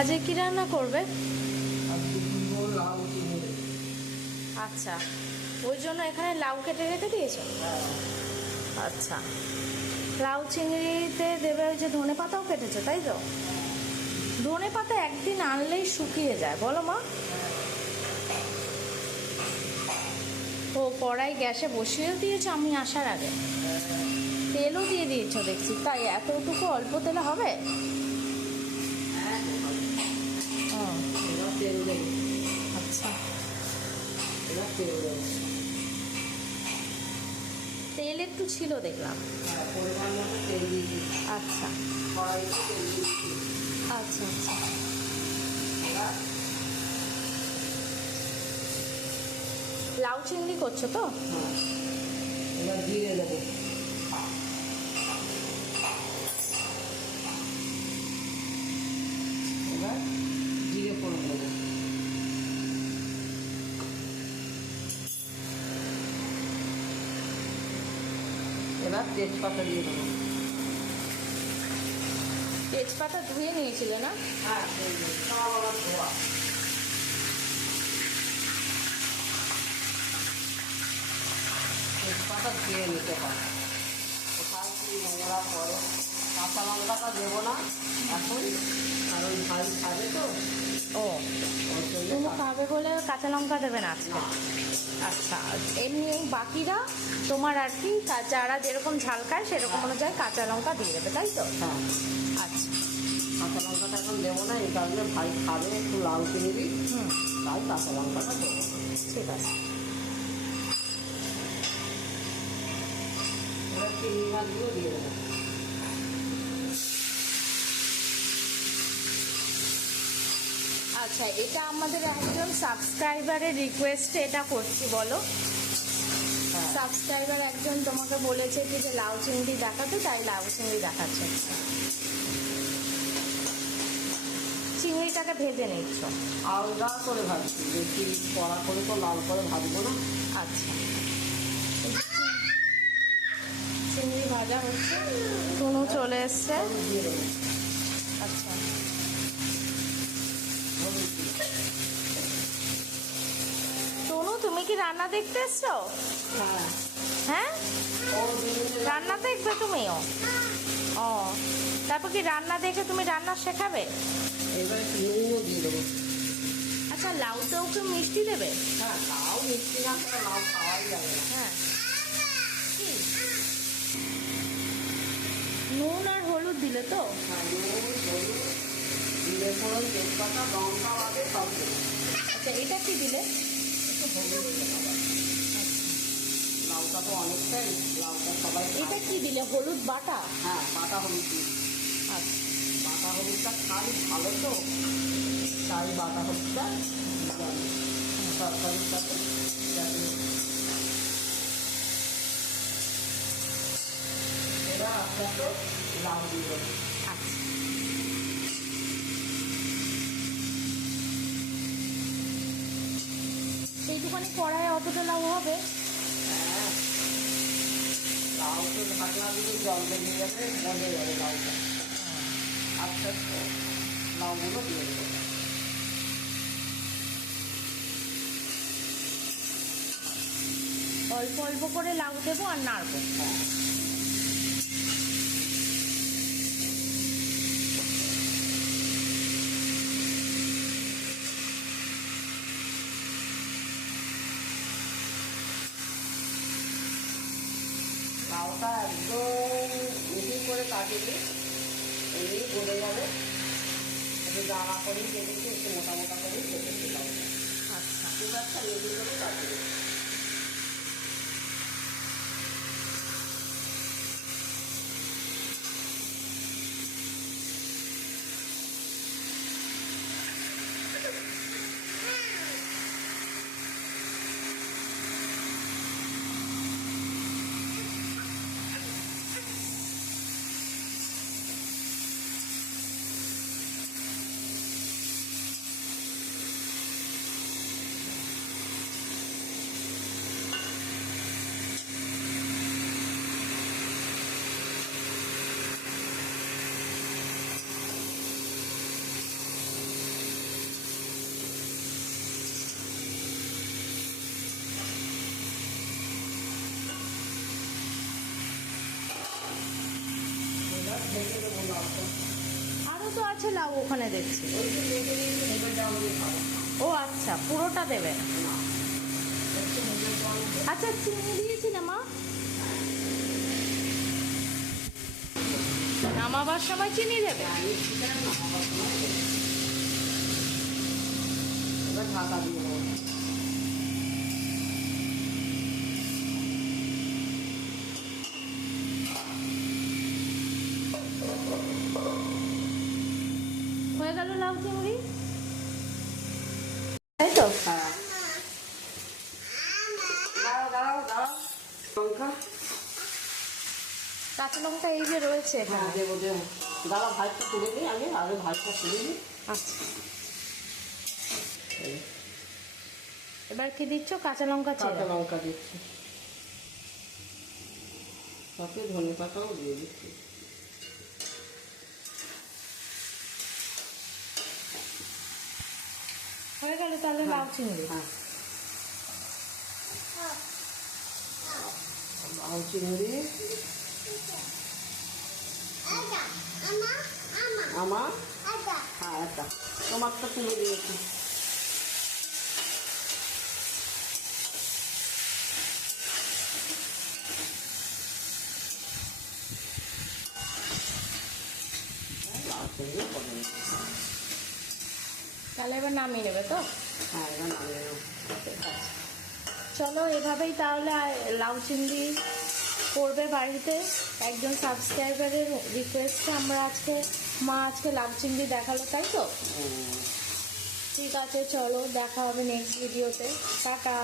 আজকে কি রান্না করবে? আচ্ছা, ওই জন্য এখানে লাউ কেটে রেখে দিয়েছো? আচ্ছা, লাউ চিংড়িতে দেবে ওই যে ধনে পাতাও কেটেছো, তাই তো? ধনে পাতা একদিন আনলেই শুকিয়ে যায়, বলো মা? ও কড়াই গ্যাসে বসিয়েও দিয়েছো আমি আসার আগে? তেলও দিয়ে দিয়েছো দেখছি, তাই এতটুকু অল্প তেলে হবে? আচ্ছা, তেল একটু ছিল দেখলাম। আচ্ছা আচ্ছা আচ্ছা, লাউ চিংড়ি করছো তো? এবার জিরে দেবো। এবার জিরে ফোড়ন দেবো। এবার তেজপাতা দিয়ে দেবো। তেজপাতা ধুয়ে নিয়েছিলে না? হ্যাঁ, সব আবার ধোয়া। তেজপাতা ধুয়ে নিতে হয়, কোথায় কি নোংরা পড়ে। কাঁচা লঙ্কাটা দেবো না এখন, কারণ ভাই খাবে তো। ও, ওর জন্য তুমি খাবে বলে কাঁচা লঙ্কা দেবে না আজকে? আচ্ছা, এমনি বাকিরা তোমার আর কি যারা যেরকম ঝাল খায় সেরকম অনুযায়ী কাঁচা লঙ্কা দিয়ে দেবে, তাই তো? হ্যাঁ, আচ্ছা, কাঁচা লঙ্কাটা এখন দেবো না, এই কারণে ভাই খাবে একটু লাউ চিংড়ি, তাই কাঁচা লঙ্কাটা দেবো। ঠিক আছে। এবার চিংড়ি মাছগুলো দিয়ে দেবো। আচ্ছা, এটা আমাদের একজন সাবস্ক্রাইবারের রিকোয়েস্টে এটা করছি, বলো। সাবস্ক্রাইবার একজন তোমাকে বলেছে কি যে লাউ চিংড়ি দেখাতে, তাই লাউ চিংড়ি দেখাচ্ছে। চিংড়িটাকে ভেজে নিচ্ছ? আলগা করে ভাজছি, বেশি কড়া করে তো লাল করে ভাজবো না। আচ্ছা, চিংড়ি ভাজা হচ্ছে, টুনু চলে এসছে। দিয়ে দেবো। আচ্ছা, টুনু তুমি কি রান্না দেখতে এসছো? হ্যাঁ, হ্যাঁ, ও দিয়ে রান্না দেখবে তুমিও? ও, তারপর কি রান্না দেখে তুমি রান্না শেখাবে? এবার একটু নুনও দিয়ে দেবো। আচ্ছা, লাউতেও কি মিষ্টি দেবে? হ্যাঁ, লাউ মিষ্টি না করে লাউ খাওয়াই যাবে না। হ্যাঁ, কি নুন আর হলুদ দিলে তো? হ্যাঁ, নুন, হলুদ, জিরে ফোড়ন, তেজপাতা, লঙ্কা বাদে সব দেবো। আচ্ছা, এটা কি দিলে? একটু হলুদ দেবো আবার। লাউটা তো অনেকটাই, লাউটা সবাই খায়। এটা কি দিলে? হলুদ বাটা? হ্যাঁ, বাটা হলুদ দিই। আচ্ছা, বাটা হলুদটা খালি ভালো তো, তাই বাটা হলুদটা দিলাম তরকারির সাথে। যাতে এবার আস্তে আস্তে লাউ দিয়ে দেবো। আচ্ছা, সেইটুখানি কড়াইয়ে অতটা লাউ হবে? হ্যাঁ, লাউ তো ঢাকনা দিলে জল বেরিয়ে যাবে, মজে যাবে লাউটা। আস্তে আস্তে লাউগুলো দিয়ে দেবো। অল্প অল্প করে লাউ দেবো আর নাড়বো। হ্যাঁ, লাউটা একদম মিহি করে কাটিনি, এমনি গলে যাবে। একটু দানা করেই কেটেছি, একটু মোটা মোটা করেই কেটেছি লাউটা। আচ্ছা, খুব একটা মিহি করে কাটিনি। আছে লাউ ওখানে দেখছি। ওই যে রেখে দিয়েছি, মুগের ডাল দিয়ে খাবো। ও আচ্ছা, পুরোটা দেবে না। না, একটু মুগের ডাল দিয়ে। আচ্ছা, চিনি দিয়েছিলে মা? নামাবার সময় চিনি দেবে? আমি চিকেন নামাবার সময় দেবো। এবার ঢাকা দিয়ে দেবো। হয়ে গেল লাউ চিংড়ি, তাই তো? হ্যাঁ, দাঁড়াও দাঁড়াও দাঁড়াও। লঙ্কা, কাঁচা লঙ্কা এই যে রয়েছে হ্যাঁ এখানে। দেবো দেবো। দাঁড়া, ভাতটা তুলে দিই আগে ভাতটা তুলে দিই। আচ্ছা, এবার কি দিচ্ছ? কাঁচা লঙ্কা কাঁচা ছেড়ে? লঙ্কা দিচ্ছি, সাথে ধনে পাতাও দিয়ে দিচ্ছি। হয়ে গেল তাহলে লাউ চিংড়ি। হ্যাঁ, লাউ চিংড়ি আমার, হ্যাঁ একটা তোমারটা তুলে দিয়েছি। লাউ চিংড়ি করে নিচ্ছি। তাহলে এবার নামিয়ে নেবে তো? হ্যাঁ, এবার নামিয়ে নেবো। চলো, এভাবেই তাহলে লাউ চিংড়ি করবে বাড়িতে। একজন সাবস্ক্রাইবারের রিকোয়েস্টে আমরা আজকে লাউ চিংড়ি দেখালো, তাই তো? হুম। ঠিক আছে, চলো দেখা হবে নেক্সট ভিডিওতে। টাটা।